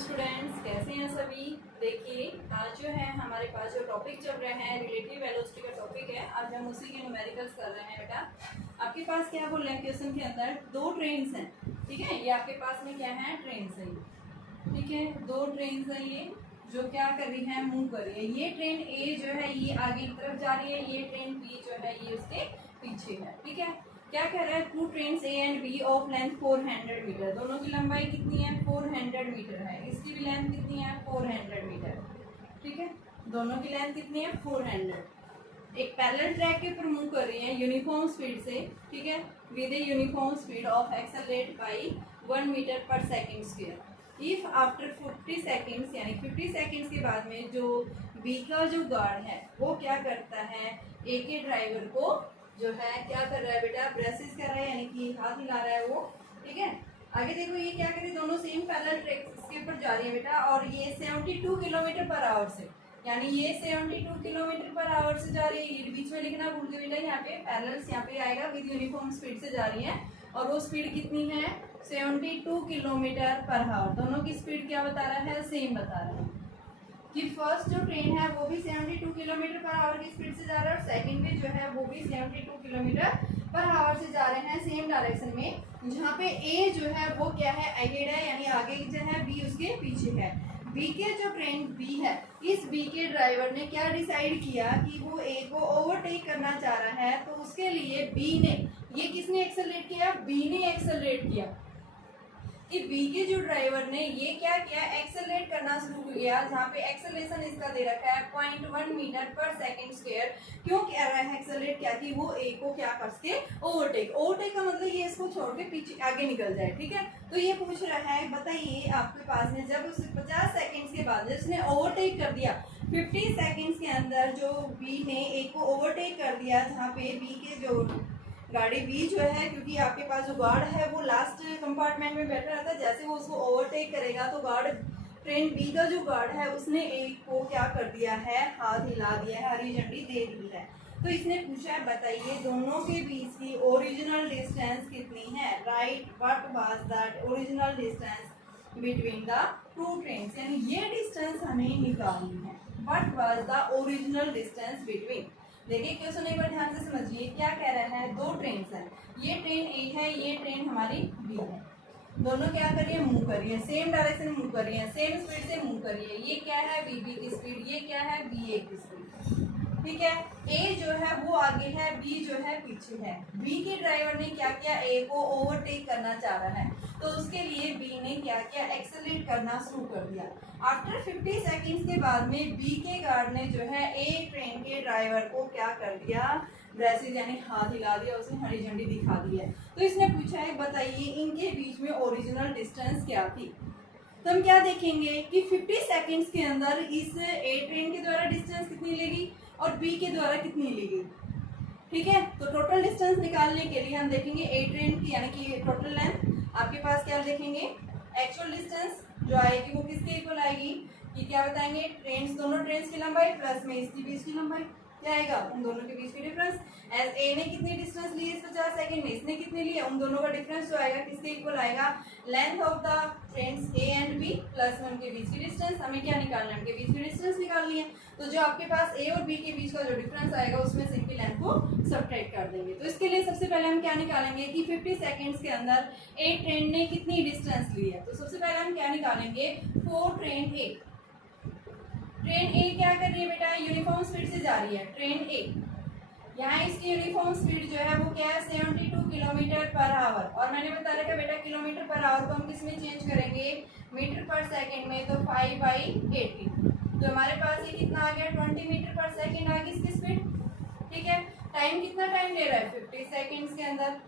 Students, कैसे हैं सभी। देखिए आज जो है हमारे पास जो टॉपिक चल रहा है रिलेटिव वेलोसिटी का टॉपिक है। आज हम उसी के न्यूमेरिकल्स कर रहे हैं। बेटा आपके पास क्या बोल रहे हैं क्वेश्चन के अंदर, दो ट्रेन्स हैं, ठीक है। ये आपके पास में क्या है, ट्रेन्स है, ठीक है। दो ट्रेन्स है ये जो क्या कर रही है, मूव कर रही है। ये ट्रेन ए जो है ये आगे की तरफ जा रही है, ये ट्रेन बी जो है ये उसके पीछे है, ठीक है। क्या कह रहा है, two trains A and B of length 400 metre, दोनों की लंबाई कितनी है, 400 मीटर है। इसकी भी लेंथ कितनी है, 400 मीटर, ठीक है। दोनों की लेंथ कितनी है, 400। एक पैरेलल ट्रैक के ऊपर मूव कर रही है यूनिफॉर्म स्पीड से, ठीक है, with a uniform speed of accelerate by 1 metre per second square. If after 50 seconds यानी 50 सेकेंड्स के बाद में जो बी का जो गार्ड है वो क्या करता है, ए के ड्राइवर को जो है क्या कर रहा है बेटा, ब्रेसेस कर रहा है, यानी कि हाथ हिला रहा है वो, ठीक है। आगे देखो ये क्या करे, दोनों सेम पैरेलल ट्रैक के ऊपर जा रही है बेटा, और ये 72 किलोमीटर पर आवर से, यानी ये 72 किलोमीटर पर आवर से जा रही है। ये बीच में लिखना भूल गए बेटा, यहाँ पे पैरेलल्स यहाँ पे आएगा, विद यूनिफॉर्म स्पीड से जा रही है। और वो स्पीड कितनी है, 72 किलोमीटर पर आवर। दोनों की स्पीड क्या बता रहा है, सेम बता रहा है कि फर्स्ट जो ट्रेन है वो भी 72 किलोमीटर पर आवर की स्पीड से जा रहा है, और सेकंड में जो है वो भी 72 किलोमीटर पर आवर से जा रहे हैं सेम डायरेक्शन में। जहाँ पे ए जो है वो क्या है, अहेड है, यानी आगे जो है, बी उसके पीछे है। बी के जो ट्रेन बी है, इस बी के ड्राइवर ने क्या डिसाइड किया कि वो ए को ओवरटेक करना चाह रहा है, तो उसके लिए बी ने, ये किसने एक्सेलरेट किया, बी ने एक्सेलरेट किया कि बी के जो ड्राइवर ने ये क्या किया, एक्सेलरेट करना शुरू किया। जहाँ पे एक्सेलरेशन इसका दे रखा है 0.1 मीटर पर सेकंड स्क्वायर। क्यों कह रहा है एक्सेलरेट, क्या कि वो ए को क्या कर सके, ओवरटेक। ओवरटेक का मतलब ये इसको छोड़ के पीछे आगे निकल जाए, ठीक है। तो ये पूछ रहा है, बताइए आपके पास में जब उस 50 सेकेंड्स के बाद जिसने ओवरटेक कर दिया, 50 सेकेंड्स के अंदर जो बी ने ए को ओवरटेक कर दिया, जहाँ पे बी के जो गाड़ी बी जो है, क्योंकि आपके पास जो गार्ड है वो लास्ट कंपार्टमेंट में बैठा रहता है, जैसे वो उसको ओवरटेक करेगा तो गार्ड, ट्रेन बी का जो गार्ड है उसने ए को क्या कर दिया है, हाथ हिला दिया है, हरी झंडी दे दी है। तो इसने पूछा है, बताइए दोनों के बीच की ओरिजिनल डिस्टेंस कितनी है। Right, what was that original distance between the two trains, यानी ये डिस्टेंस हमें निकालनी है। What was the original distance between. देखिए क्वेश्चन एक बार ध्यान से समझिए, क्या कह रहा है, दो ट्रेन हैं, ये ट्रेन ए है, ये ट्रेन हमारी बी है। दोनों क्या कर रही है, मूव कर रही है, सेम डायरेक्शन में मूव कर रही है, सेम स्पीड से मूव कर रही है। ये क्या है, बी की स्पीड, ये क्या है, बी ए की स्पीड, ठीक है। ए जो है वो आगे है, बी जो है पीछे है। बी के ड्राइवर ने क्या किया, ए को ओवरटेक करना चाह रहा है, तो उसके लिए बी ने क्या किया, एक्सेलरेट करना शुरू कर दिया। आफ्टर 50 सेकेंड्स के बाद में बी के गार्ड ने जो है ए ट्रेन के ड्राइवर को क्या कर दिया, ब्रेसेस यानी हाथ हिला दिया, उसने हरी झंडी दिखा दी है। तो इसने पूछा है, बताइए इनके बीच में ओरिजिनल डिस्टेंस क्या थी। तो हम क्या देखेंगे कि 50 सेकेंड्स के अंदर इस ए ट्रेन के द्वारा डिस्टेंस कितनी लेगी और बी के द्वारा कितनी लेगी, ठीक है। तो टोटल डिस्टेंस निकालने के लिए हम देखेंगे ए ट्रेन की, यानी कि टोटल लेंथ आपके पास क्या देखेंगे, एक्चुअल डिस्टेंस जो आएगी वो किसके इक्वल आएगी, कि क्या बताएंगे, ट्रेन्स, दोनों ट्रेन्स की लंबाई प्लस में इसकी बीच की लंबाई, क्या आएगा, उन दोनों के बीच की डिफरेंस। एज ए ने कितनी डिस्टेंस ली इस 50 सेकंड में, इसने कितनी ली, उन दोनों का डिफरेंस जो आएगा किसके इक्वल आएगा, length of the trains A and B plus में उनके बीच की डिस्टेंस। हमें क्या निकालना है, उनके बीच की डिस्टेंस निकालनी है। तो जो आपके पास ए और बी के बीच का जो डिफरेंस आएगा उसमें से इनकी लेंथ को सब्ट्रैक्ट कर देंगे। तो इसके लिए सबसे पहले हम क्या निकालेंगे कि 50 सेकेंड्स के अंदर ए ट्रेन ने कितनी डिस्टेंस ली है। तो सबसे पहले हम क्या निकालेंगे, 4 ट्रेन ए। ट्रेन ए क्या कर रही है बेटा, यूनिफॉर्म स्पीड से जा रही है ट्रेन ए। यहाँ इसकी यूनिफॉर्म स्पीड जो है वो क्या है, 72 किलोमीटर पर आवर। और मैंने बता रखा बेटा किलोमीटर पर आवर को हम किस में चेंज करेंगे, मीटर पर सेकंड में, तो 5/80। तो हमारे पास ये कितना आ गया, 20 मीटर पर सेकंड आ गई इसकी स्पीड, ठीक है। टाइम कितना टाइम ले रहा है, 50 सेकेंड्स के अंदर।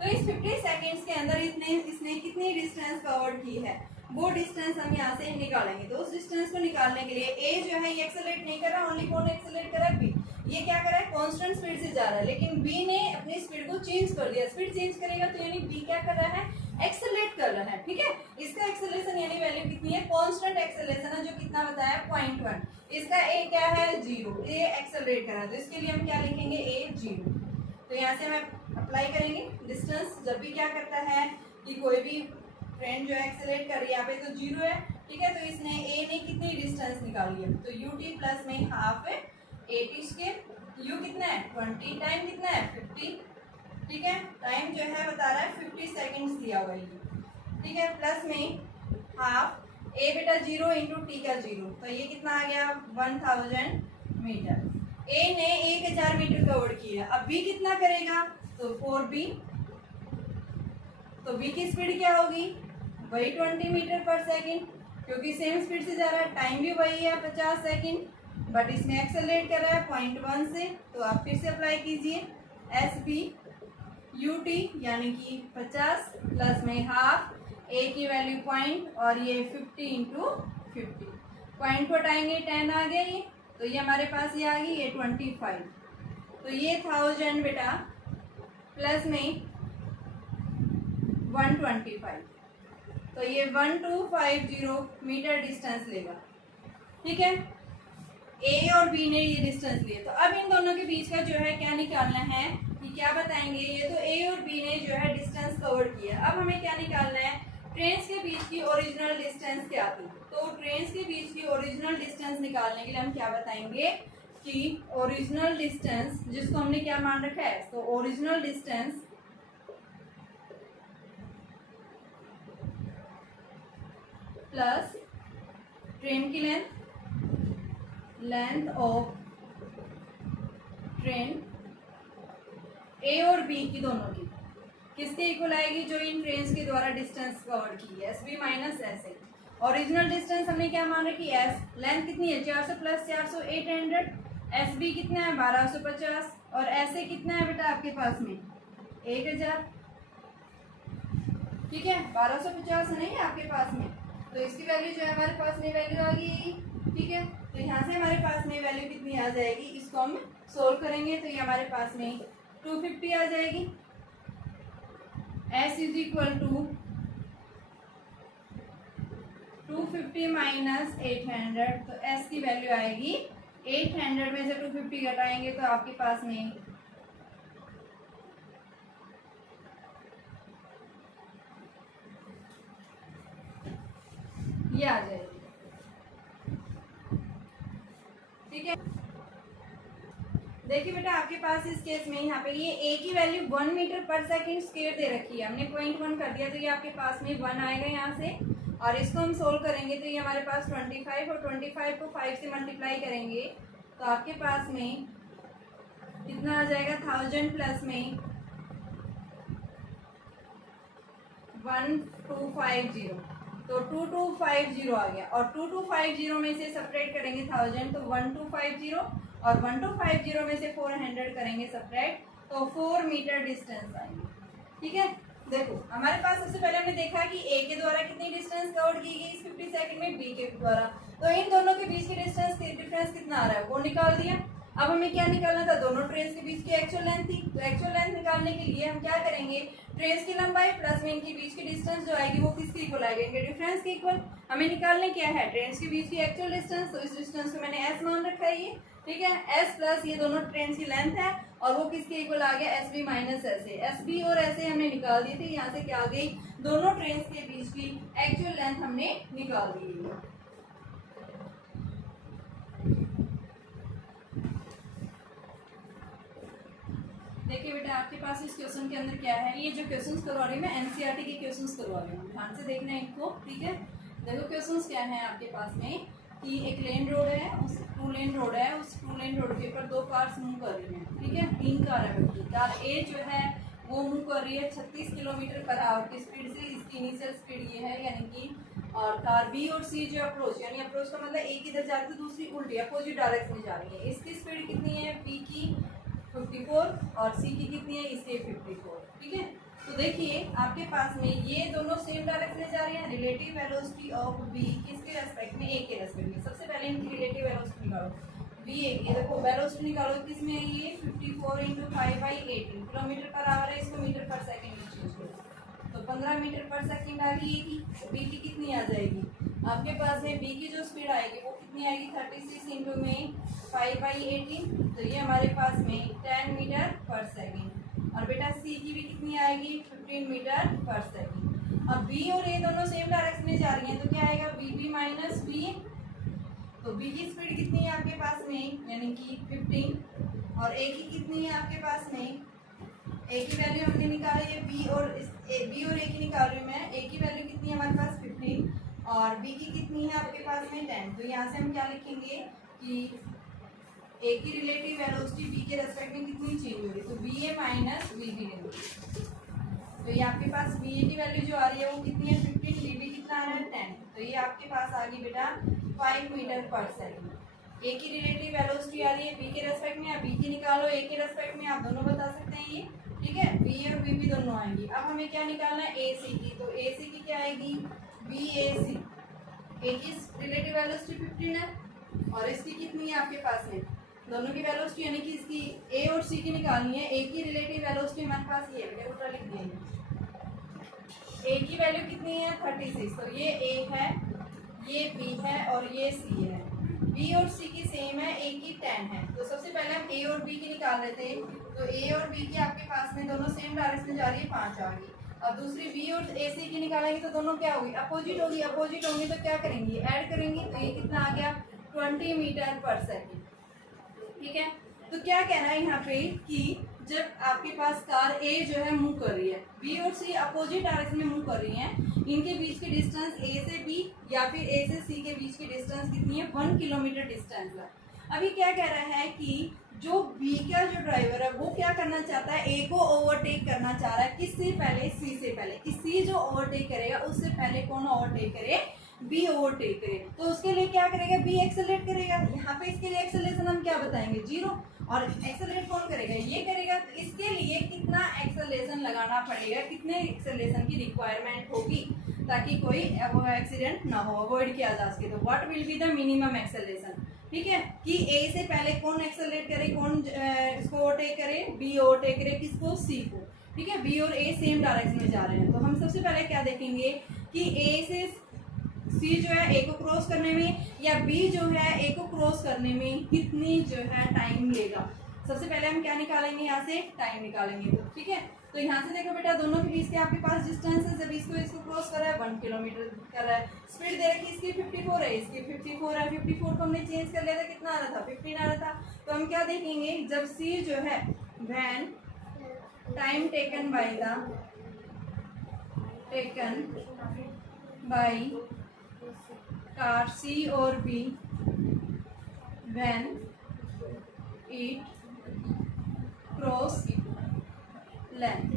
तो इस 50 सेकेंड्स के अंदर इसने कितनी डिस्टेंस कवर की है, वो डिस्टेंस हम यहाँ से निकालेंगे। तो उस डिस्टेंस को निकालने के लिए ए जो है ये एक्सेलरेट नहीं कर रहा, ओनली कौन एक्सेलरेट कर रहा है, बी। ये क्या कर रहा है, कांस्टेंट स्पीड से जा रहा है, लेकिन बी ने अपनी स्पीड को चेंज कर दिया। स्पीड चेंज करेगा तो यानी बी क्या कर रहा है, एक्सेलरेट कर रहा है, ठीक है। इसका एक्सेलरेशन यानी वैल्यू कितनी है, कांस्टेंट एक्सेलरेशन है, जो कितना बताया 0.1। इसका ए क्या है, 0, ए एक्सेलरेट कर रहा है, तो इसके लिए हम क्या लिखेंगे, ए 0। तो यहाँ से हम अप्लाई करेंगे डिस्टेंस। जब भी क्या करता है कि कोई भी ट्रेन जो है एक्सेलरेट कर रही है, यहाँ पे तो 0 है, ठीक है। तो इसने ए ने कितनी डिस्टेंस निकाली है, तो यू टी प्लस में हाफ है ए टी स्केयर, यू कितना है 20, टाइम कितना है 50, ठीक है। टाइम जो है बता रहा है 50 सेकेंड्स दिया हुआ है, ठीक है। प्लस में हाफ ए बेटा 0 इंटू टी का 0, तो ये कितना आ गया 1000 मीटर। ए ने 1000 मीटर कवर किया, अब बी कितना करेगा, तो 4b, तो बी की स्पीड क्या होगी, वही 20 मीटर पर सेकेंड, क्योंकि सेम स्पीड से जा रहा है, टाइम भी वही है 50 सेकेंड, बट इसमें एक्सेलरेट कर रहा है 0.1 से। तो आप फिर से अप्लाई कीजिए, एस बी यू टी यानी कि 50 प्लस में हाफ, ए की वैल्यू पॉइंट और ये 50 इंटू 50, पॉइंट को हटाएंगे 10 आ गया ये, तो ये हमारे पास ये आ गई ये 25, तो ये 1000 बेटा प्लस में 125, तो ये 1250 मीटर डिस्टेंस लेगा, ठीक है। ए और बी ने ये डिस्टेंस लिए, तो अब इन दोनों के बीच का जो है क्या निकालना है, कि क्या बताएंगे, ये तो ए और बी ने जो है डिस्टेंस कवर किया, अब हमें क्या निकालना है, ट्रेन्स के बीच की ओरिजिनल डिस्टेंस क्या थी। तो ट्रेन्स के बीच की ओरिजिनल डिस्टेंस निकालने के लिए हम क्या बताएंगे कि ओरिजिनल डिस्टेंस, जिसको हमने क्या मान रखा है, तो ओरिजिनल डिस्टेंस प्लस ट्रेन की लेंथ ऑफ ट्रेन ए और बी की, दोनों की किसके इक्वल आएगी, जो इन ट्रेन्स के द्वारा डिस्टेंस कवर की है, S B minus S A. Original distance हमने क्या मान रखी, एस, लेंथ कितनी है 400 प्लस 400 800, एस बी कितना है 1250, और एस ए कितना है बेटा आपके पास में 1000, ठीक है। 1250 नहीं है आपके पास में, तो इसकी वैल्यू जो है हमारे पास में वैल्यू आ गई, ठीक है। तो यहाँ से हमारे पास में वैल्यू कितनी आ जाएगी, इसको हम सोल्व करेंगे, तो ये हमारे पास में 250 आ जाएगी। S is equal to 250 minus 800, तो S की वैल्यू आएगी 800 में से 250 घटाएंगे तो आपके पास में ये आ जाएगी, ठीक है। देखिए बेटा आपके पास इस केस में यहाँ पे ये ए की value 1 metre per second square दे रखी है, हमने 0.1 कर दिया, तो ये आपके पास में 1 आएगा यहाँ से, और इसको हम सोल्व करेंगे तो ये हमारे पास 25, और 25 को 5 से मल्टीप्लाई करेंगे तो आपके पास में कितना आ जाएगा 1000 प्लस में 1250, तो 2250 आ गया, और 2250 में से सेपरेट करेंगे 1000 तो 1250, और 1250 में से 400 करेंगे सेपरेट तो 4 मीटर डिस्टेंस आएंगे, ठीक है। देखो हमारे पास सबसे पहले हमने देखा कि ए के द्वारा कितनी डिस्टेंस कवर की गई इस 50 सेकंड में, बी के द्वारा, तो इन दोनों के बीच की डिफरेंस कितना आ रहा है वो निकाल दिया। अब हमें क्या निकालना था, दोनों ट्रेन्स के बीच की एक्चुअल लेंथ थी, तो एक्चुअल लेंथ निकालने के लिए हम क्या करेंगे, ट्रेन्स की लंबाई प्लस में इनके बीच की डिस्टेंस जो आएगी वो किसके इक्वल आएगी, इनके डिफरेंस के इक्वल। हमें निकालने क्या है, ट्रेन्स के बीच की एक्चुअल डिस्टेंस, तो इस डिस्टेंस को मैंने एस मान रखा है ये, ठीक है। एस प्लस ये दोनों ट्रेन्स की लेंथ है और वो किसके इक्वल आ गया, S B minus S A. S B और एस ए हमने निकाल दिए थे, यहाँ से क्या आ गई, दोनों ट्रेन्स के बीच की एक्चुअल लेंथ हमने निकाल दी है। देखिए बेटा आपके पास इस क्वेश्चन के अंदर क्या है, ये जो क्वेश्चंस करवा रही हूँ मैं एनसीईआरटी के क्वेश्चंस करवा रही हूँ, ध्यान से देखना है इनको, ठीक है। देखो क्वेश्चंस क्या है आपके पास में कि एक लेन रोड है, उस 2 लेन रोड है, उस 2 लेन रोड के ऊपर 2 कार्स मूव कर रही हैं, ठीक है। 3 कार है बेटी, कार ए जो है वो मूव कर रही है 36 किलोमीटर पर आवर की स्पीड से, इसकी इनिशियल स्पीड ये है, यानी कि और कार बी और सी जो अप्रोच, यानी अप्रोच का मतलब एक इधर जा रही है दूसरी उल्टी अपोजिट डायरेक्शन में जा रही है, इसकी स्पीड कितनी है, बी की 54 और सी की कितनी है, इसके 54, ठीक है। तो देखिए आपके पास में ये दोनों सेम डायरेक्शन में जा रही हैं, रिलेटिव वेलोसिटी ऑफ बी किसके रेस्पेक्ट में, ए के रेस्पेक्ट में। सबसे पहले इनकी रिलेटिव वेलोसिटी निकालो, बी ए की, देखो वेलोसिटी निकालो किसमें है ये 54 × 5/18 किलोमीटर पर आवर है, इसको मीटर पर सेकेंड में चेंज करो तो 15 मीटर पर सेकेंड आ गई ए की, तो बी की कितनी आ जाएगी आपके पास में, बी की जो स्पीड आएगी वो कितनी आएगी 36 × 5/18, तो ये हमारे पास में 10 मीटर पर सेकेंड, और बेटा सी की भी कितनी आएगी 15 मीटर पर सेकेंड। अब बी और ए दोनों सेम डायरेक्शन में जा रही हैं, तो क्या आएगा बी बी माइनस बी ए। तो बी की स्पीड कितनी है आपके पास में, यानी कि 15, और ए की कितनी है आपके पास में, ए की वैल्यू हमने निकाली है बी और ए की निकाल रही हूँ मैं। ए की वैल्यू कितनी है हमारे पास 15 और बी की कितनी है आपके पास में 10। तो यहाँ से हम क्या लिखेंगे कि ए की रिलेटिव वेलोसिटी बी के रेस्पेक्ट में कितनी चेंज हो रही है, तो बी ए माइनस बी बी लेंगे। तो ये आपके पास बी ए की वैल्यू जो आ रही है वो कितनी है 15, बी बी कितना आ रहा है 10। तो ये आपके पास आ गई बेटा 5 मीटर पर सेकंड। ए की रिलेटिव वेलोसिटी आ रही है बी के रेस्पेक्ट में, आप बी की निकालो ए के रेस्पेक्ट में, आप दोनों बता सकते हैं ये, ठीक है। बी और बी भी दोनों आएंगी। अब हमें क्या निकालना है ए सी की, तो ए सी की क्या आएगी बी ए सी। ए की रिलेटिव वेलोसिटी 15 है और इसकी कितनी है आपके पास में, दोनों की वेलोसिटी यानी कि इसकी ए और सी की निकालनी है। ए की रिलेटिव वेलोसिटी हमारे पास ये है, उल्टा लिख देंगे। ए की वैल्यू कितनी है 36, तो ये ए है, ये बी है और ये सी है। बी और सी की सेम है, ए की 10 है। तो सबसे पहले हम ए और बी की निकाल रहे थे, तो ए और बी की आपके पास में दोनों सेम डायरेक्शन में जा रही है 5 आ गई। और दूसरी बी और ए सी की निकालेंगे तो दोनों क्या होगी अपोजिट होगी। अपोजिट होंगी तो क्या करेंगे ऐड करेंगे, तो ये कितना आ गया 20 मीटर पर सेकेंड, ठीक है। तो क्या कहना है यहाँ पे कि जब आपके पास कार ए जो है मूव कर रही है, बी और सी अपोजिट डायरेक्शन में मूव कर रही हैं, इनके बीच की डिस्टेंस ए से बी या फिर ए से सी के बीच की डिस्टेंस कितनी है 1 किलोमीटर डिस्टेंस है। अभी क्या कह रहा है कि जो बी का जो ड्राइवर है वो क्या करना चाहता है, ए को ओवरटेक करना चाह रहा है, किससे पहले सी से पहले, कि सी जो ओवरटेक करेगा उससे पहले कौन ओवरटेक करे बी ओवरटेक करे। तो उसके लिए क्या करेगा बी एक्सेलरेट करेगा। यहाँ पे इसके लिए एक्सेलरेशन हम क्या बताएंगे 0, और एक्सेलरेट कौन करेगा ये करेगा। तो इसके लिए कितना एक्सेलरेशन लगाना पड़ेगा, कितने एक्सेलरेशन की रिक्वायरमेंट होगी ताकि कोई एक्सीडेंट ना हो, अवॉइड किया जा सके। तो what will be the minimum acceleration, ठीक है, कि ए से पहले कौन एक्सेलरेट करे, कौन इसको ओवरटेक करे, बी ओवरटेक करे किसको सी को, ठीक है। बी और ए सेम डायरेक्शन में जा रहे हैं, तो हम सबसे पहले क्या देखेंगे कि ए से सी जो है ए को क्रॉस करने में या बी जो है ए को क्रॉस करने में कितनी जो है टाइम लेगा। सबसे पहले हम क्या निकालेंगे यहाँ से टाइम निकालेंगे, तो ठीक है। तो यहाँ से देखो बेटा दोनों के बीच के आपके पास डिस्टेंस है, जब इसको क्रॉस कर रहा है 1 किलोमीटर कर रहा है। स्पीड दे रखी इसकी 54 है, इसकी 54 है। 54 को हमने चेंज कर लिया था, कितना आ रहा था 15 आ रहा था। तो हम क्या देखेंगे जब सी जो है when time taken by car C और B when it cross length,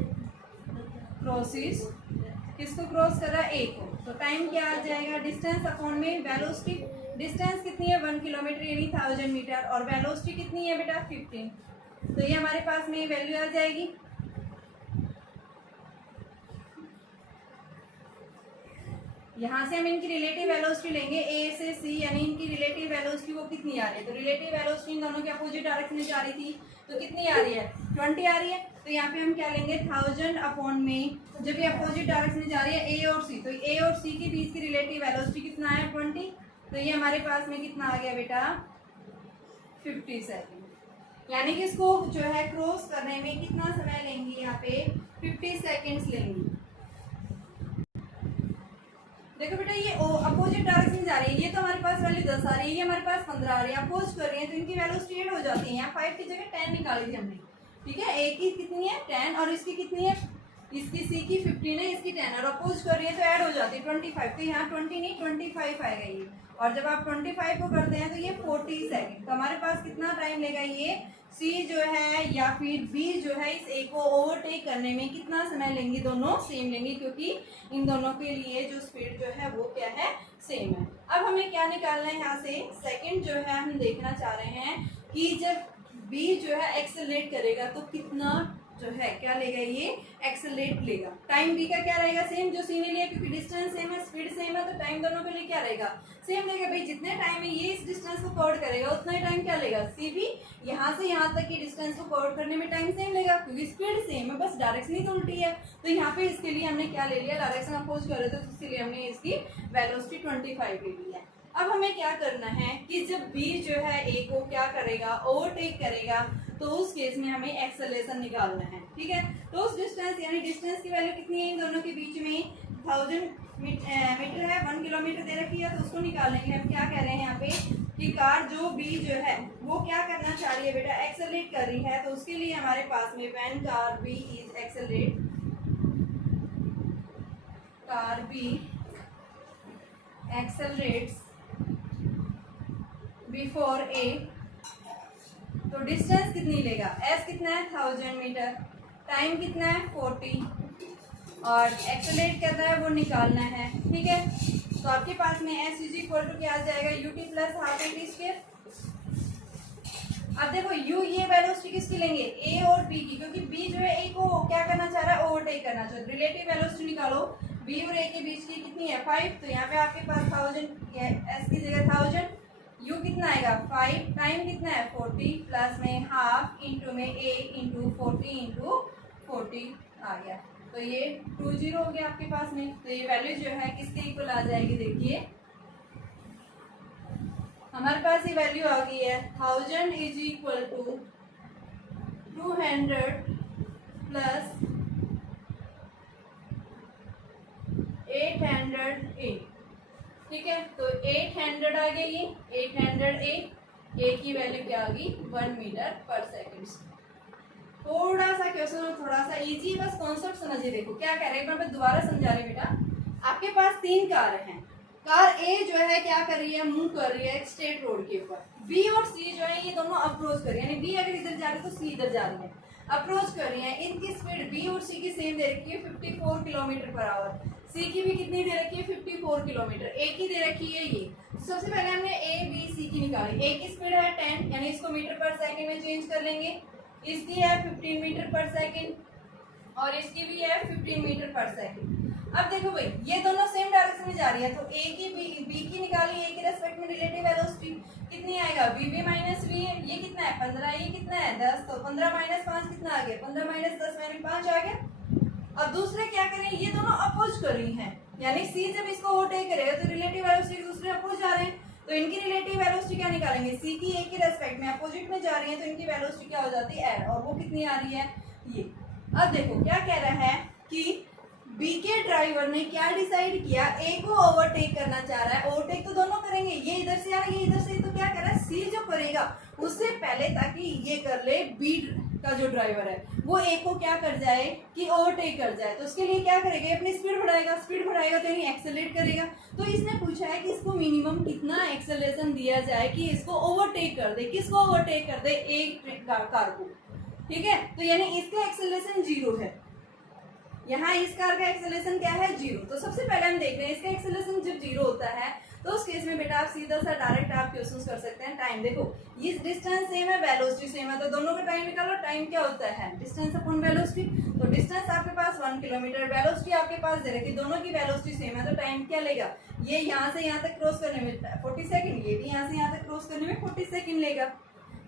crosses किसको क्रॉस कर रहा है ए को। तो टाइम क्या आ जाएगा डिस्टेंस अपॉन में वेलोसिटी। डिस्टेंस कितनी है 1 किलोमीटर यानी 1000 मीटर, और वेलोसिटी कितनी है बेटा 15। तो ये हमारे पास में वैल्यू आ जाएगी। यहाँ से हम इनकी रिलेटिव वेलोसिटी लेंगे ए से सी, यानी इनकी रिलेटिव वेलोसिटी वो कितनी आ रही है। तो रिलेटिव वेलोसिटी इन दोनों के अपोजिट डायरेक्शन में जा रही थी, तो कितनी आ रही है 20 आ रही है। तो यहाँ पे हम क्या लेंगे 1000 अपॉन में, जब ये अपोजिट डायरेक्शन में जा रही है ए और सी, तो ए और सी के बीच की रिलेटिव वेलोसिटी कितना है 20। तो ये हमारे पास में कितना आ गया बेटा 50 सेकेंड, यानी कि इसको जो है क्रॉस करने में कितना समय लेंगे यहाँ पे 50 सेकेंड्स लेंगी। देखो बेटा ये अपोजिट डायरेक्शन जा रही है, ये तो हमारे पास वैल्यू 10 आ रही है, ये हमारे पास 15 आ रही है, अपोज कर रही है, तो इनकी वेलोसिटी ऐड हो जाती है। यहाँ 5 की जगह 10 निकाली थी हमने, ठीक है। ए की कितनी है 10 और इसकी कितनी है, इसकी सी की 15 है, इसकी 10 और अपोज कर रही है तो ऐड हो जाती है 25। तो यहाँ 20 नहीं 25 आएगा ये, और जब आप 25 को करते हैं तो ये 40 सेकेंड। तो हमारे पास कितना टाइम लेगा ये सी जो है या फिर बी जो है इस ए को ओवरटेक करने में कितना समय लेंगे, दोनों सेम लेंगे क्योंकि इन दोनों के लिए जो स्पीड जो है वो क्या है सेम है। अब हमें क्या निकालना है यहाँ से सेकंड जो है हम देखना चाह रहे हैं कि जब बी जो है एक्सेलरेट करेगा तो कितना जो है क्या लेगा ये एक्सेलरेट लेगा। टाइम बी का क्या रहेगा सेम जो सी ने लिया, क्योंकि डिस्टेंस सेम है स्पीड सेम है, तो टाइम दोनों के लिए क्या रहेगा सेम लेगा। भाई जितने टाइम में ये इस डिस्टेंस को कवर करेगा उतना ही टाइम क्या लेगा सी भी यहाँ से यहाँ तक की डिस्टेंस को कवर करने में टाइम सेम लेगा, क्योंकि स्पीड सेम है, बस डायरेक्शन ही तो उल्टी है। तो यहाँ पे इसके लिए हमने क्या ले लिया डायरेक्शन अपोज कर रहे थे, तो इसलिए हमने इसकी वेलोसिटी 25 ले ली है। अब हमें क्या करना है कि जब बी जो है ए को क्या करेगा ओवरटेक करेगा, तो उस केस में हमें एक्सेलरेशन निकालना है, ठीक है। तो उस डिस्टेंस यानी डिस्टेंस की वैल्यू कितनी है इन दोनों के बीच में 1000 मीटर है, 1 किलोमीटर दे रखी है, तो उसको निकालेंगे। हम क्या कह रहे हैं यहाँ पे कि कार जो बी जो है वो क्या करना चाह रही है बेटा, एक्सेलरेट कर रही है। तो उसके लिए हमारे पास में when car B is accelerate, car B accelerates before A, तो डिस्टेंस कितनी लेगा, एस कितना है 1000 मीटर, टाइम कितना है 40, और एक्सेलरेट करना है वो निकालना है। ठीक है, तो आपके पास में एस इज इक्वल टू क्या आ जाएगा, U T plus half A T square. अब देखो यू ये वेलोसिटी किसकी लेंगे, ए और बी की, क्योंकि बी जो है ए को क्या करना चाह रहा है, ओवरटेक करना चाह रहा है। रिलेटिव वेलोसिटी निकालो, बी और ए के बीच की कितनी है 5, तो यहाँ पे आपके पास 1000, एस की जगह 1000, यू कितना आएगा 5, टाइम कितना है 40, प्लस में हाफ इंटू में ए इंटू 40 इंटू 40 आ गया। तो ये 20 हो गया आपके पास में। तो ये वैल्यू जो है किसके इक्वल आ जाएगी, देखिए हमारे पास ये वैल्यू आ गई है 1000 इज इक्वल टू 200 प्लस 800 ठीक है, तो 800 आ गई, ये 800 ए की वैल्यू क्या आ गई 1 मीटर पर सेकेंड। थोड़ा सा क्वेश्चन थोड़ा सा इजी, बस कॉन्सेप्ट समझिए। देखो क्या कह रहे हैं, मैं दोबारा समझा रही बेटा। आपके पास 3 कार हैं, कार ए जो है क्या कर रही है, मूव कर रही है एक स्ट्रेट रोड के ऊपर। बी और सी जो है ये दोनों अप्रोच कर रही है, यानी बी अगर इधर जा रही है तो सी इधर जा रही है, अप्रोच कर रही है। इनकी स्पीड बी और सी की सेम दे रखी है 54 किलोमीटर पर आवर, सी की भी कितनी दे रखी है 54 किलोमीटर, ए की दे रखी है ये। सबसे पहले हमने ए बी सी की निकाली। ए की स्पीड है 10, यानी इसको मीटर पर सेकंड में चेंज कर लेंगे। इसकी है 15 मीटर पर सेकंड और इसकी भी है 15 मीटर पर सेकंड। अब देखो भाई ये दोनों सेम डायरेक्शन में जा रही है, तो ए की बी की निकाली, ए के रेस्पेक्ट में रिलेटिव वेलोसिटी कितनी आएगा, वी बी माइनस वी है, ये कितना है 15, ये कितना है 10, तो 15 माइनस 5 कितना आ गया, 15 माइनस 10 माइनस 5 आ गया। अब दूसरे क्या करें, ये दोनों अपोज कर रही हैं, यानी सी जब इसको ओवरटेक करेगा तो रिलेटिव वेलोसिटी दूसरे अपोज जा रहे हैं, तो इनकी रिलेटिव वेलोसिटी क्या निकालेंगे, सी की ए के रेस्पेक्ट में अपोजिट में जा रही है, तो इनकी वेलोसिटी क्या हो जाती है एड, और वो कितनी आ रही है ये। अब देखो क्या कह रहा है कि बी के ड्राइवर ने क्या डिसाइड किया, ए को ओवरटेक करना चाह रहा है। ओवरटेक तो दोनों करेंगे, ये इधर से आ रहा है ये इधर से, तो क्या कर रहा है सी जो करेगा उससे पहले, ताकि ये कर ले बी का जो ड्राइवर है वो ए को क्या कर जाए कि ओवरटेक कर जाए, तो उसके लिए क्या करेगा, अपनी स्पीड बढ़ाएगा, स्पीड बढ़ाएगा तो यानी एक्सेलरेट करेगा। तो इसने पूछा है कि इसको मिनिमम कितना एक्सेलरेशन दिया जाए कि इसको ओवरटेक कर दे, किसको ओवरटेक कर दे, एक कार को। ठीक है, तो यानी इसका एक्सेलरेशन 0 है, यहाँ इस कार का एक्सेलरेशन क्या है 0। तो सबसे पहले हम देख रहे हैं इसका एक्सेलरेशन जब 0 होता है तो उस केस में बेटा आप सीधा सा डायरेक्ट आप क्वेश्चन कर सकते हैं। टाइम देखो ये डिस्टेंस सेम है, वेलोसिटी सेम है, तो दोनों का टाइम निकालो। टाइम क्या होता है डिस्टेंस अपॉन वेलोसिटी, तो डिस्टेंस आपके पास 1 किलोमीटर, वेलोसिटी आपके पास दे रखी, दोनों की वेलोसिटी सेम है, तो टाइम क्या लेगा, ये यहाँ से यहाँ तक क्रॉस करने में 40 सेकंड, ये भी यहाँ से यहाँ तक क्रॉस करने में 40 सेकंड लेगा।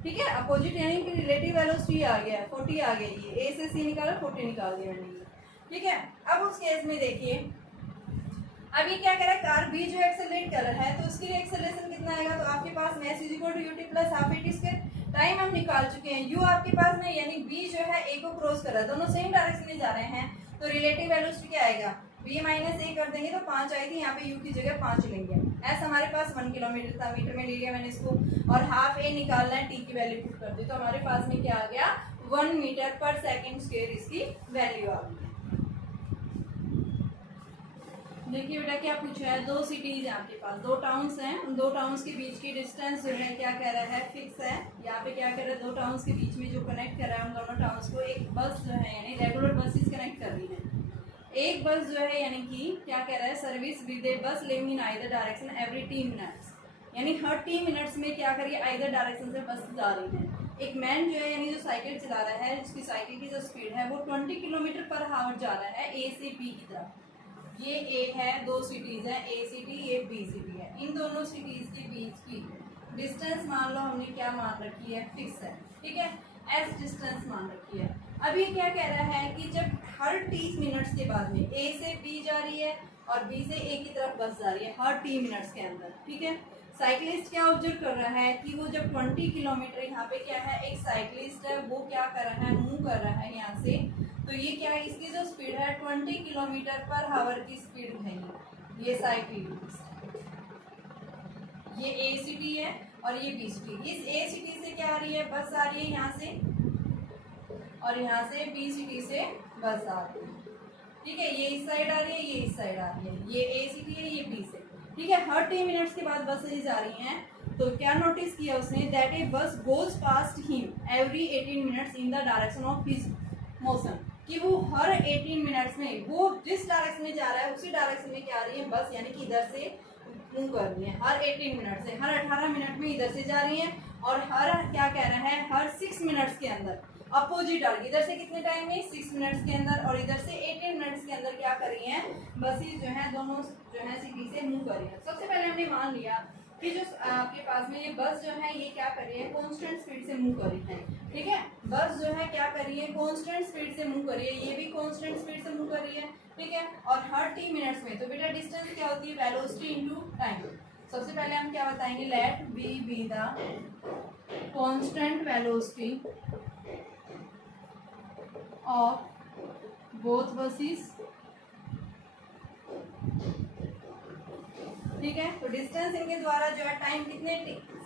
ठीक है, अपोजिट यानी कि रिलेटिव वेलोसिटी आ गया 40 आ गई, ये ए से सी निकाला 40 निकाल दिया मैंने। ठीक है, अब उस केस में देखिए अब ये क्या कर रहा है, कार बी जो एक्सेलरेट कर रहा है तो उसके लिए एक्सेलरेशन कितना आएगा, तो आपके पास में is equal to U T plus half A T square. Time हम निकाल चुके हैं, यू आपके पास में यानी बी जो है ए को क्रॉस कर रहा है, दोनों सेम डायरेक्शन में जा रहे हैं, तो रिलेटिव वेलोसिटी क्या आएगा, बी माइनस ए कर देंगे तो 5 आई थी, यहाँ पे यू की जगह 5 लेंगे। एस हमारे पास 1 किलोमीटर था, मीटर में ले लिया मैंने इसको, और हाफ ए निकालना है, टी की वैल्यू पुट कर दी, तो हमारे पास में क्या आ गया 1 मीटर पर सेकेंड स्क्वायर इसकी वैल्यू आ गई। देखिए बेटा क्या पूछा है, 2 सिटीज है आपके पास, 2 टाउन्स हैं, उन 2 टाउन्स के बीच की डिस्टेंस जो है क्या कह रहा है फिक्स है। यहाँ पे क्या कर रहा है 2 टाउन्स के बीच में जो कनेक्ट कर रहा है उन दोनों टाउन्स को एक बस जो है यानी रेगुलर बसेस कनेक्ट कर रही है। एक बस जो है यानी कि क्या कह रहा है सर्विस विद ए बस living in either direction every 3 minutes, यानी हर 3 मिनट्स में क्या करिए आइदर डायरेक्शन से बस जा रही है। एक मैन जो है यानी जो साइकिल चला रहा है, जिसकी साइकिल की जो स्पीड है वो 20 किलोमीटर पर आवर जा रहा है ए से बी की तरफ। ये ए है, 2 सिटीज है, ए सिटी ये बी सिटी है, इन दोनों सिटीज के बीच की डिस्टेंस मान लो हमने क्या मान रखी है फिक्स है। ठीक है, एस डिस्टेंस मान रखी है। अब ये क्या कह रहा है कि जब हर 30 मिनट्स के बाद में ए से बी जा रही है और बी से ए की तरफ बस जा रही है हर 3 मिनट्स के अंदर। ठीक है, साइकिलिस्ट क्या ऑब्जर्व कर रहा है कि वो जब 20 किलोमीटर यहाँ पे क्या है एक साइकिलिस्ट है वो क्या कर रहा है मूव कर रहा है यहाँ से तो ये क्या है, इसकी जो स्पीड है 20 किलोमीटर पर आवर की स्पीड है ये साइक्लिस्ट। ये ए सिटी है और ये बी सिटी। इस ए सिटी से क्या आ रही है, बस आ रही है यहाँ से, और यहाँ से बी सिटी से बस आ रही है। ठीक है, ये इस साइड आ रही है, ये इस साइड आ रही है, ये ए सिटी है, ये बी से। ठीक है, हर 10 मिनट्स के बाद बसेज आ रही हैं। तो क्या नोटिस किया उसने, दैट ए बस goes past him every 18 minutes in the direction of his motion, कि वो हर 18 मिनट्स में वो जिस डायरेक्शन में जा रहा है उसी डायरेक्शन में क्या आ रही है बस, यानी कि इधर से मूव कर रही है। हर 18 मिनट से, हर 18 मिनट में इधर से जा रही है, और हर क्या कह रहा है, हर 6 मिनट्स के अंदर अपोजिट आ रही है। इधर से कितने टाइम में, 6 मिनट्स के अंदर, और इधर से 18 मिनट्स के अंदर क्या कर रही है, बसेस जो है दोनों जो है सिटी से मूव कर रही है। सबसे पहले हमने मान लिया कि जो आपके पास में ये बस जो है ये क्या कर रही है, कांस्टेंट स्पीड से मूव कर रही है। ठीक है, बस जो है क्या कर रही है, कांस्टेंट स्पीड से मूव कर रही है, ये भी कांस्टेंट स्पीड से मूव कर रही है। ठीक है, और हर 10 मिनट्स में, तो बेटा डिस्टेंस क्या होती है, वेलोसिटी इनटू टाइम। सबसे पहले हम क्या बताएंगे, let B be the constant velocity of both buses. ठीक है, तो डिस्टेंस इनके द्वारा जो है टाइम कितने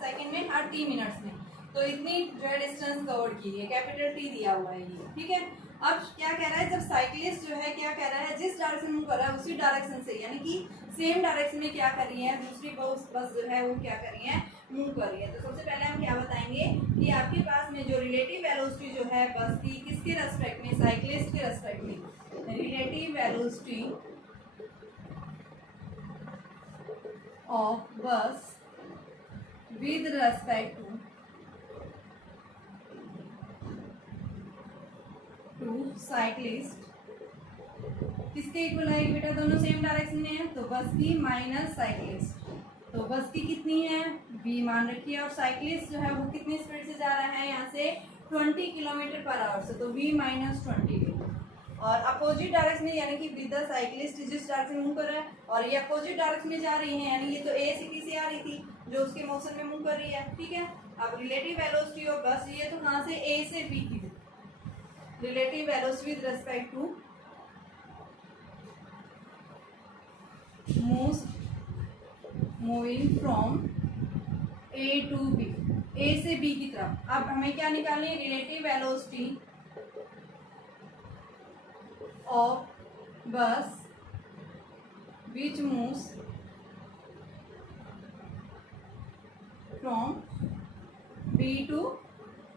सेकंड में, हर 3 मिनट्स में, तो इतनी जो है डिस्टेंस कवर की है, कैपिटल टी दिया हुआ है ये। ठीक है, अब क्या कह रहा है, जब साइकिलिस्ट जो है क्या कह रहा है, जिस डायरेक्शन मूव कर रहा है उसी डायरेक्शन से, यानी कि सेम डायरेक्शन में क्या कर रही है दूसरी बस जो है वो क्या कर रही है, मूव कर रही है। तो सबसे पहले हम क्या बताएंगे कि आपके पास में जो रिलेटिव वेलोसिटी जो है बस की, किसके रेस्पेक्ट में, साइकिलिस्ट के रेस्पेक्ट में, relative velocity of bus with respect to cyclist किसके इक्वल आएगी बेटा, दोनों सेम डायरेक्शन में है, तो बस की माइनस साइक्लिस्ट। तो बस की कितनी है, v मान रखी है, और साइक्लिस्ट जो है वो कितनी स्पीड से जा रहा है यहाँ से 20 किलोमीटर पर आवर से, तो v माइनस 20। और अपोजिट डायरेक्शन में, यानी कि विद द साइक्लिस्ट जिस डायरेक्शन में मूव कर रहा है, और ये अपोजिट डायरेक्शन में जा रही है, यानी ये तो ए सिटी से आ रही थी जो उसके मोशन में मूव कर रही है। ठीक है, अब रिलेटिव वेलोसिटी ऑफ बस, ये तो कहाँ से, ए से बी की relative velocity with respect to moving from A to B, A से बी की तरफ। अब हमें क्या निकालनी है, relative velocity of bus which moves from B to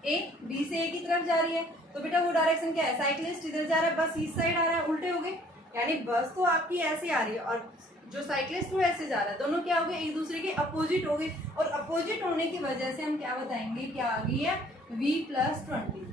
A, B से ए की तरफ जा रही है। तो बेटा वो डायरेक्शन क्या है, साइक्लिस्ट इधर जा रहा है, बस इस साइड आ रहा है, उल्टे हो गए, यानी बस तो आपकी ऐसे आ रही है और जो साइक्लिस्ट वो ऐसे जा रहा है, दोनों क्या हो गए, एक दूसरे के अपोजिट हो गए। और अपोजिट होने की वजह से हम क्या बताएंगे, क्या आ गई है, v+20।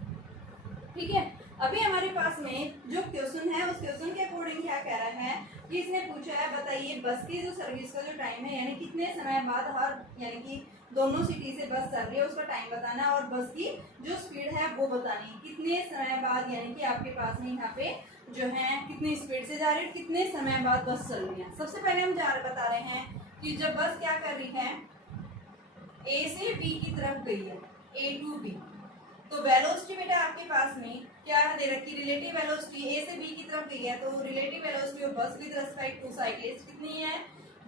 ठीक है, अभी हमारे पास में जो क्वेश्चन है उस क्वेश्चन के अकॉर्डिंग क्या कह रहा है कि इसने पूछा है, बताइए बस की जो सर्विस का जो टाइम है, यानी कितने समय बाद हर, यानी कि दोनों सिटी से बस चल रही है उसका टाइम बताना है, और बस की जो स्पीड है वो बतानी है, कितने समय बाद, यानी कि आपके पास में यहाँ पे जो है कितनी स्पीड से जा रही है, कितने समय बाद बस चल रही है। सबसे पहले हम बता रहे हैं कि जब बस क्या कर रही है, ए से बी की तरफ गई है, ए टू बी, तो वेलोसिटी बेटा आपके पास में क्या दे रखी, रिलेटिव वेलोसिटी ए से बी की तरफ गई है, तो relative velocity of bus with respect to cyclist कितनी है,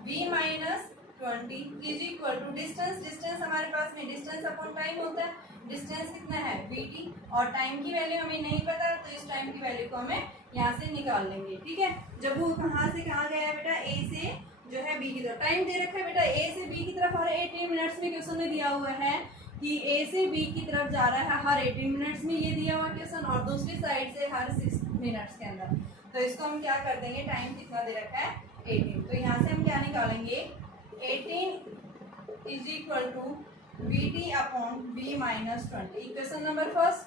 v-20 is equal to distance. Distance हमारे पास में डिस्टेंस अपॉन टाइम होता है, डिस्टेंस कितना है vt, और टाइम की वैल्यू हमें नहीं पता, तो इस टाइम की वैल्यू को हमें यहाँ से निकाल लेंगे। ठीक है, जब वो कहाँ से कहाँ गया है बेटा, ए से जो है बी की तरफ, टाइम दे रखा है बेटा ए से बी की तरफ, और 18 मिनट्स में क्वेश्चन में दिया हुआ है कि ए से बी की तरफ जा रहा है हर 18 मिनट्स में, ये दिया हुआ क्वेश्चन, और दूसरी साइड से हर 6 मिनट्स के अंदर। तो इसको हम क्या कर देंगे, टाइम कितना दे रखा है 18, तो यहाँ से हम क्या निकालेंगे, 18 is equal to vt upon v-20, equation number first.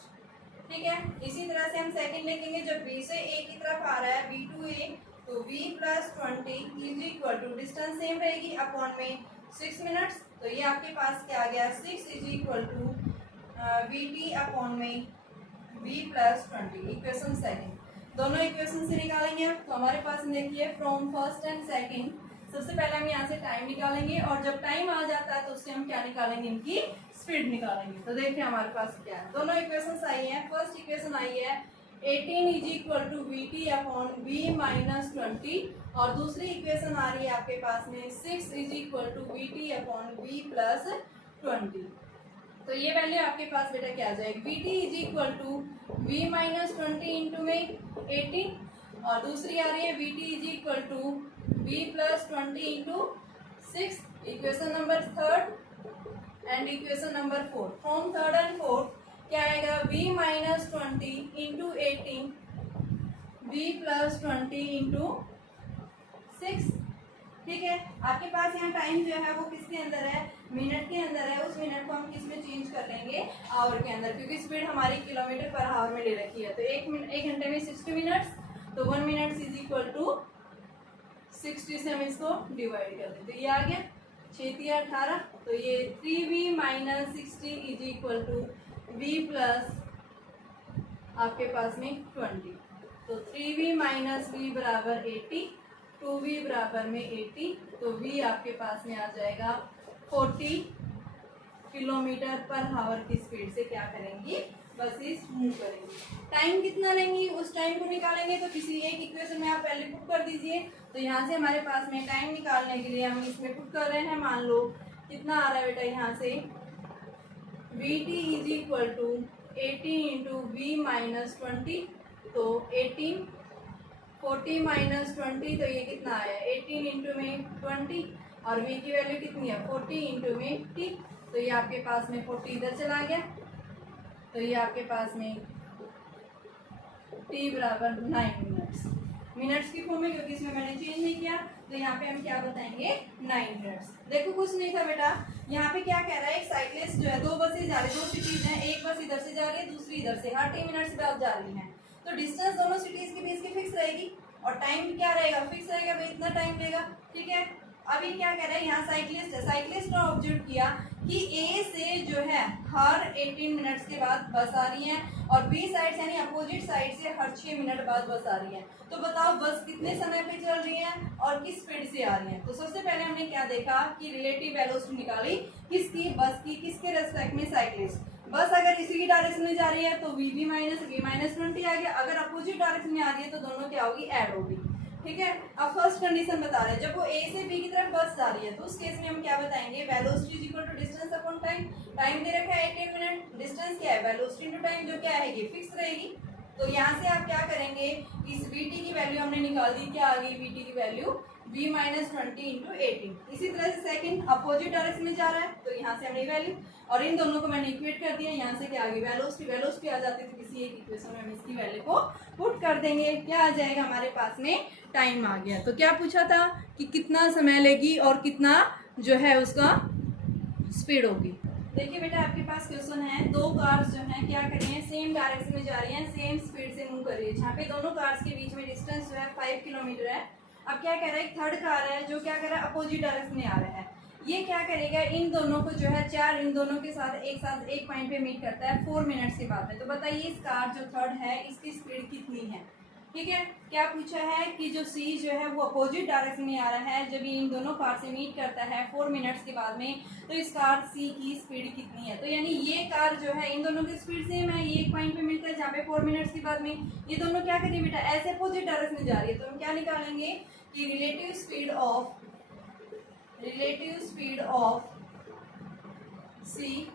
ठीक है, इसी तरह से हम सेकंड लिखेंगे, जब b से a की तरफ आ रहा है b टू a, तो v+20 is equal to distance same रहेगी अपॉन में 6 मिनट्स, तो ये आपके पास क्या आ गया, 6 is equal to vt upon में v+20, इक्वेशन सेकंड। दोनों इक्वेशन से निकालेंगे तो हमारे पास देखिए फ्रॉम फर्स्ट एंड सेकंड, सबसे पहले हम यहाँ से टाइम निकालेंगे, और जब टाइम आ जाता है तो उससे हम क्या निकालेंगे, इनकी स्पीड निकालेंगे। तो देखिए हमारे पास क्या है, दोनों इक्वेशंस आई हैं। फर्स्ट इक्वेशन आई है 18 is equal to V T upon V minus 20, और दूसरी इक्वेशन आ रही है आपके पास में 6 is equal to V T upon V plus 20। तो ये वैल्यू आपके पास बेटा क्या आ जाएगी, V T is equal to V minus 20 into में 18, और दूसरी आ रही है V T is equal to V plus 20 into 6। Equation number third and equation number fourth, from third and fourth क्या आएगा, v minus 20 into 18 v plus 20 into 6। ठीक है, आपके पास यहाँ टाइम जो है वो किसके अंदर है, मिनट के अंदर है। उस मिनट को हम किस में चेंज कर लेंगे, आवर के अंदर, क्योंकि स्पीड हमारी किलोमीटर पर आवर में ले रखी है। तो एक घंटे में 60 मिनट्स, तो 1 मिनट इज इक्वल टू 60 से हम इसको डिवाइड कर दें, तो ये आ गया 6×18, तो ये 3v minus 60 is equal to v plus आपके पास में 20, तो 3v माइनस v बराबर 80, 2v बराबर में 80, तो v आपके पास में आ जाएगा 40 किलोमीटर पर आवर की स्पीड से क्या करेंगी, बसेस मूव करेंगी। टाइम कितना लेंगी, उस टाइम को निकालेंगे तो किसी एक इक्वेशन में आप पहले पुट कर दीजिए। तो यहाँ से हमारे पास में टाइम निकालने के लिए हम इसमें पुट कर रहे हैं, मान लो कितना आ रहा है बेटा, यहाँ से V T is equal to 80 into V minus 20, तो 18, 40 माइनस 20, तो ये कितना आया 18 इंटू में 20, और v की वैल्यू कितनी है 40 इंटू में t, तो ये आपके पास में 40 इधर चला गया, तो ये आपके पास में t बराबर 9 मिनट्स की फॉर्म में, क्योंकि इसमें मैंने चेंज नहीं किया, तो यहाँ पे हम क्या बताएंगे 9 मिनट्स। देखो कुछ नहीं था बेटा, यहाँ पे क्या कह रहा है, एक साइक्लिस्ट जो है, दो बसें जा रही, दो सिटीज हैं, एक बस इधर से जा रही है, दूसरी इधर से, हर 10 मिनट्स बाद जा रही है, तो डिस्टेंस दोनों सिटीज के बीच की फिक्स रहेगी, और टाइम भी क्या रहेगा, फिक्स रहेगा, भाई इतना टाइम लेगा। ठीक है, अभी क्या कह रहा है, यहाँ साइक्लिस्ट है, साइक्लिस्ट ने ऑब्जर्व किया कि ए से जो है हर 18 मिनट्स के बाद बस आ रही है, और बी साइड यानी अपोजिट साइड से हर 6 मिनट बाद बस आ रही है। तो बताओ बस कितने समय पे चल रही है और किस स्पीड से आ रही है। तो सबसे पहले हमने क्या देखा कि रिलेटिव वेलोसिटी निकाली, किसकी, बस की, किसके रेस्पेक्ट में, साइक्लिस्ट। बस अगर इसी की डायरेक्शन में जा रही है तो वी माइनस 20 आ गया, अगर अपोजिट डायरेक्शन में आ रही है तो दोनों क्या होगी, ऐड होगी। ठीक है, अब फर्स्ट कंडीशन बता रहे हैं, जब वो ए से बी की तरफ बस जा रही है तो उस केस में हम क्या बताएंगे, velocity is equal to distance upon time. Time दे रखा है 18 मिनट, डिस्टेंस क्या है, वेलोसिटी इनटू टाइम, जो क्या है ये फिक्स रहेगी। तो यहाँ से आप क्या करेंगे, इस वी टी की वैल्यू हमने निकाल दी, क्या आ गई वी टी की वैल्यू v माइनस 20 इंटू 18। इसी तरह से सेकंड अपोजिट डायरेक्शन में जा रहा है, तो यहाँ से हमने वैल्यू, और इन दोनों को मैंने इक्वेट कर दिया, यहाँ से क्या आ गई वेलोसिटी आ जाती है, तो किसी एक इक्वेशन में हम इसकी वैल्यू को पुट कर देंगे, क्या आ जाएगा हमारे पास में, टाइम आ गया। तो क्या पूछा था कि कितना समय लेगी और कितना जो है उसका स्पीड होगी। देखिए बेटा आपके पास क्वेश्चन है, दो कार्स जो हैं क्या कर रही हैं, सेम डायरेक्शन में जा रही हैं, सेम स्पीड से मूव कर रही है, जहाँ पे दोनों कार्स के बीच में डिस्टेंस जो है 5 किलोमीटर है। अब क्या कह रहा है, एक थर्ड कार है जो क्या कर रहा है, अपोजिट डायरेक्शन में आ रहा है, ये क्या करेगा, इन दोनों को जो है चार, इन दोनों के साथ एक पॉइंट पे मीट करता है 4 मिनट्स के बाद में। तो बताइए इस कार जो थर्ड है इसकी स्पीड कितनी है। ठीक है, क्या पूछा है कि जो सी जो है वो अपोजिट डायरेक्शन में आ रहा है, जब ये इन दोनों कार से मीट करता है 4 मिनट्स के बाद में, तो इस कार सी की स्पीड कितनी है। तो यानी ये कार जो है इन दोनों की स्पीड सेम है, ये एक पॉइंट पे मिलता है जहाँ पे 4 मिनट्स के बाद में ये दोनों क्या करेंगे बेटा, ऐसे अपोजिट डायरेक्शन में जा रही है, तो हम क्या निकालेंगे कि relative speed of C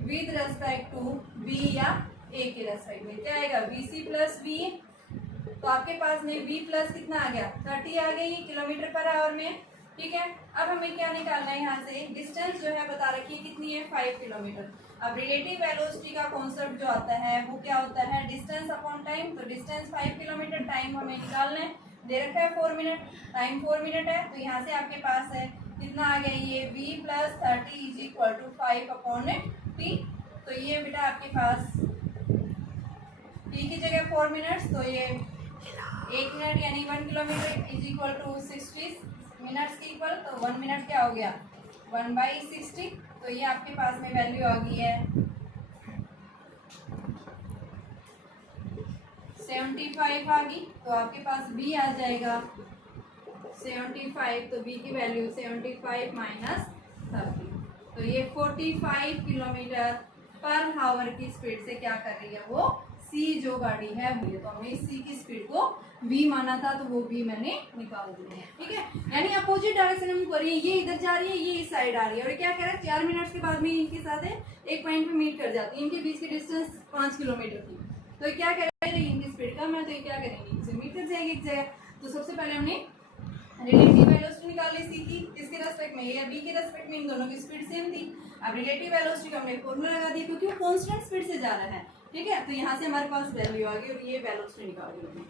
with respect to B या ए के रेस्पेक्ट में, क्या आएगा वी सी प्लस वी। तो आपके पास में v प्लस कितना आ गया 30 आ गई किलोमीटर पर आवर में। ठीक है, अब हमें क्या निकालना है, यहाँ से डिस्टेंस जो है बता रखी है कितनी है 5 किलोमीटर। अब रिलेटिव वेलोसिटी का कॉन्सेप्ट जो आता है वो क्या होता है, डिस्टेंस अपॉन टाइम। तो डिस्टेंस 5 किलोमीटर, टाइम हमें निकालना है, दे रखा है 4 मिनट, टाइम 4 मिनट है। तो यहाँ से आपके पास है कितना आ गया, ये v plus 30 is equal to 5 upon t। तो ये बेटा आपके पास t की जगह 4 मिनट्स, तो ये 1 मिनट यानी 1 kilometre is equal to 60 minutes की इक्वल। तो 1 मिनट क्या हो गया 1/60। तो ये आपके पास में वैल्यू आ गई है 75 आ गई। तो आपके पास b आ जाएगा 75, तो b की वैल्यू 75 माइनस 30, तो ये 45 किलोमीटर पर आवर की स्पीड से क्या कर रही है, वो सी जो गाड़ी है वो, तो हमने सी की स्पीड को v माना था, तो वो v मैंने निकाल दिया है। ठीक है, यानी अपोजिट डायरेक्शन में कर रही है, ये इधर जा रही है, ये इस साइड आ रही है, और क्या कह रहा है 4 मिनट के बाद में इनके साथ एक पॉइंट पे मीट कर जाती है, इनके बीच की डिस्टेंस 5 किलोमीटर की। तो क्या कह रहा है इनकी स्पीड का मैं, तो ये क्या करेंगे इनसे मीट कर जाएगी एक जगह। तो सबसे पहले हमने रिलेटिव वेलोसिटी निकाल ली सी की, किसके रेस्पेक्ट में, ए या बी के रेस्पेक्ट में, इन दोनों की स्पीड सेम थी। अब रिलेटिव वेलोसिटी का हमने फॉर्मूला लगा दिया क्योंकि वो कांस्टेंट स्पीड से जा रहा है। ठीक है, तो यहाँ से हमारे पास वैल्यू आ गई और ये वेलोसिटी निकाल दी।